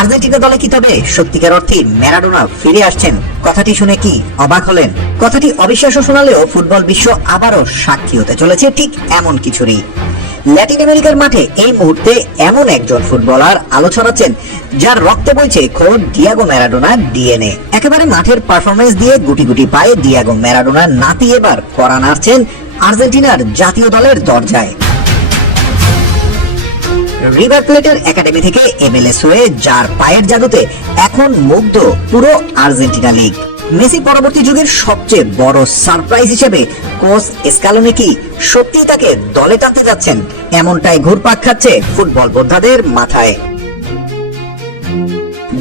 Argentina দলে কি তবে সত্যিকার অর্থে ম্যারাডোনা ফিরে আসছেন? কথাটি শুনে কি অবাক হলেন? কথাটি অবিশ্বাস্য শোনালেও ফুটবল বিশ্ব আবারও সাক্ষী হতে চলেছে ঠিক এমন কিছুরই। ল্যাটিন আমেরিকার মাঠে এই মুহূর্তে এমন একজন ফুটবলার আলো ছড়াচ্ছেন যার রক্তে বইছে খোদ ডিয়েগো ম্যারাডোনার ডিএনএ। একেবারে মাঠের পারফরমেন্স দিয়ে গুটি গুটি পায়ে ডিয়েগো ম্যারাডোনার নাতি এবার কড়া নাড়ছেন আর্জেন্টিনার জাতীয় দলের দরজায়। রিভার প্লেটের একাডেমি থেকে এমএলএস হয়ে যার পায়ের জাদুতে এখন মুগ্ধ পুরো আর্জেন্টিনা লীগ। মেসি পরবর্তী যুগের সবচেয়ে বড় সারপ্রাইজ হিসেবে কোচ স্ক্যালোনি কি সত্যিই তাকে দলে টানতে যাচ্ছেন? এমনটাই ঘুরপাক খাচ্ছে ফুটবল বোদ্ধাদের মাথায়।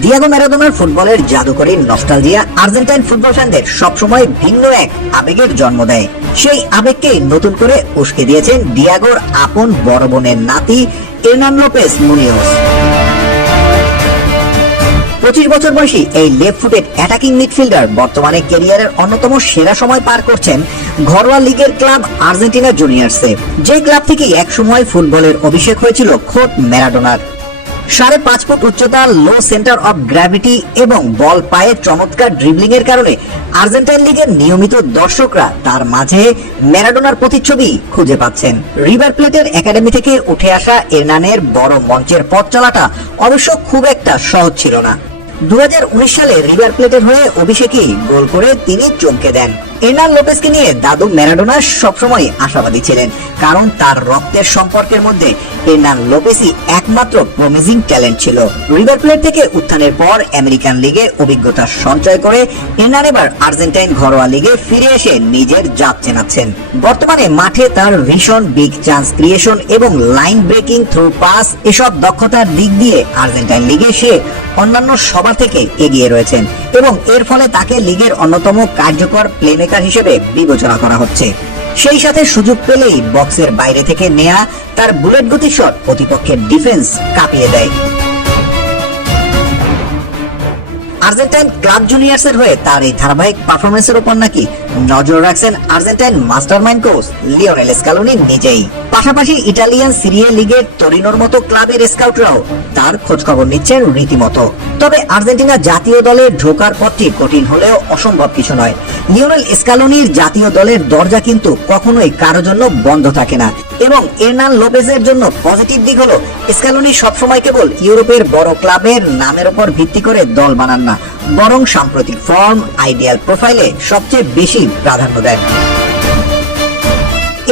ডিয়েগো ম্যারাডোনার ফুটবলের জাদুকরী নস্টালজিয়া আর্জেন্টাইন ফুটবল ফ্যানদের সবসময় ভিন্ন এক আবেগের জন্ম দেয়। সেই আবেগকে নতুন করে উস্কে দিয়েছেন ডিয়েগোর আপন বড় বোনের নাতি এরনান লোপেজ মুনিওস। 25 বছর বয়সী এই লেফট ফুটেড অ্যাটাকিং মিডফিল্ডার বর্তমানে ক্যারিয়ারের অন্যতম সেরা সময় পার করছেন ঘরোয়া লিগের ক্লাব আর্জেন্টিনা জুনিয়র্সে, যে ক্লাব থেকে একসময় ফুটবলের অভিষেক হয়েছিল খোদ ম্যারাডোনার। 5.5 ফুট উচ্চতা, লো সেন্টার অফ গ্র্যাভিটি এবং বল পায়ে চমৎকার ড্রিবলিং এর কারণে আর্জেন্টাইন লিগের নিয়মিত দর্শকরা তার মাঝে ম্যারাডোনার প্রতিচ্ছবি খুঁজে পাচ্ছেন। রিভার প্লেটের একাডেমি থেকে উঠে আসা এরনানের বড় মঞ্চের পথ চলাটা অবশ্য খুব একটা সহজ ছিল না। 2019 সালে রিভার প্লেটের হয়ে অভিষেকেই গোল করে তিনি চমকে দেন। এরনান লোপেজকে নিয়ে দাদু ম্যারাডোনা সবসময় আশাবাদী ছিলেন, কারণ তার রক্তের সম্পর্কের মধ্যে এরনান লোপেজই একমাত্র প্রমিজিং ট্যালেন্ট ছিল। রিভার প্লেট থেকে উত্থানের পর আমেরিকান লিগে অভিজ্ঞতা সঞ্চয় করে এরনান এবার আর্জেন্টাইন ঘরোয়া লিগে ফিরে এসে নিজের জাত চেনাচ্ছেন। বর্তমানে মাঠে তার ভিশন, বিগ চান্স ক্রিয়েশন এবং লাইন ব্রেকিং থ্রু পাস এসব দক্ষতার দিক দিয়ে আর্জেন্টাইন লিগে সে অন্যান্য সবার থেকে এগিয়ে রয়েছেন এবং এর ফলে তাকে লিগের অন্যতম কার্যকর প্লেমেকার হিসেবে বিবেচনা করা হচ্ছে। সেই সাথে সুযোগ পেলেই বক্সের বাইরে থেকে নেয়া তার বুলেট গতি শট প্রতিপক্ষের ডিফেন্স কাঁপিয়ে দেয়। আর্জেন্টাইন ক্লাব জুনিয়র্সের হয়ে তার এই ধারাবাহিক পারফরমেন্সের উপর নাকি নজর রাখছেন Argentine mastermind coach Lionel Scaloni নিজেই। পাশাপাশি ইটালিয়ান সিরিয়া লিগের তোরিনোর মতো ক্লাবের স্কাউটরাও তার খোঁজ খবর নিচ্ছেন রীতিমতো। তবে আর্জেন্টিনা জাতীয় দলে ঢোকার পথটি কঠিন হলেও অসম্ভব কিছু নয়। লিওনেল স্ক্যালোনির জাতীয় দলের দরজা কিন্তু কখনোই কারো জন্য বন্ধ থাকে না এবং এরনান লোপেজের জন্য পজিটিভ দিক হলো স্ক্যালোনি সবসময় কেবল ইউরোপের বড় ক্লাবের নামের উপর ভিত্তি করে দল বানান না, বরং সাম্প্রতিক ফর্ম, আইডিয়াল প্রোফাইলে সবচেয়ে বেশি প্রাধান্য দেন।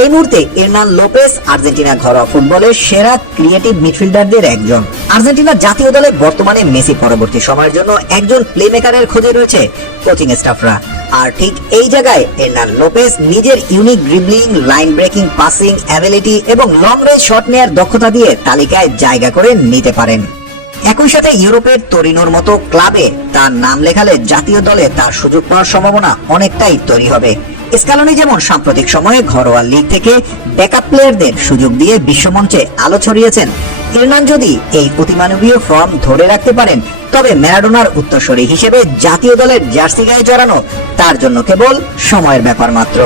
এই মুহূর্তে এরনান লোপেজ আর্জেন্টিনা ঘরোয়া ফুটবলের সেরা ক্রিয়েটিভ মিডফিল্ডারদের একজন। আর্জেন্টিনা জাতীয় দলে বর্তমানে মেসি পরবর্তী সময়ের জন্য একজন প্লেমেকারের খোঁজে রয়েছে কোচিং স্টাফরা। আর ঠিক এই জায়গায় এরনান লোপেজ নিজের unique dribbling, line breaking, passing ability এবং লং রেঞ্জ শট নেয়ার দক্ষতা দিয়ে তালিকায় জায়গা করে নিতে পারেন। একই সাথে ইউরোপের তোরিনোর মতো ক্লাবে তার নাম লেখালে জাতীয় দলে তার সুযোগ পাওয়ার সম্ভাবনা অনেকটাই তৈরি হবে। স্ক্যালোনি যেমন সাম্প্রতিক সময়ে ঘরোয়া লিগ থেকে ব্যাকআপ প্লেয়ারদের সুযোগ দিয়ে বিশ্বমঞ্চে আলো ছড়িয়েছেন, এরনান যদি এই অতিমানবীয় ফর্ম ধরে রাখতে পারেন তবে ম্যারাডোনার উত্তরসূরি হিসেবে জাতীয় দলের জার্সি গায়ে জড়ানো তার জন্য কেবল সময়ের ব্যাপার মাত্র।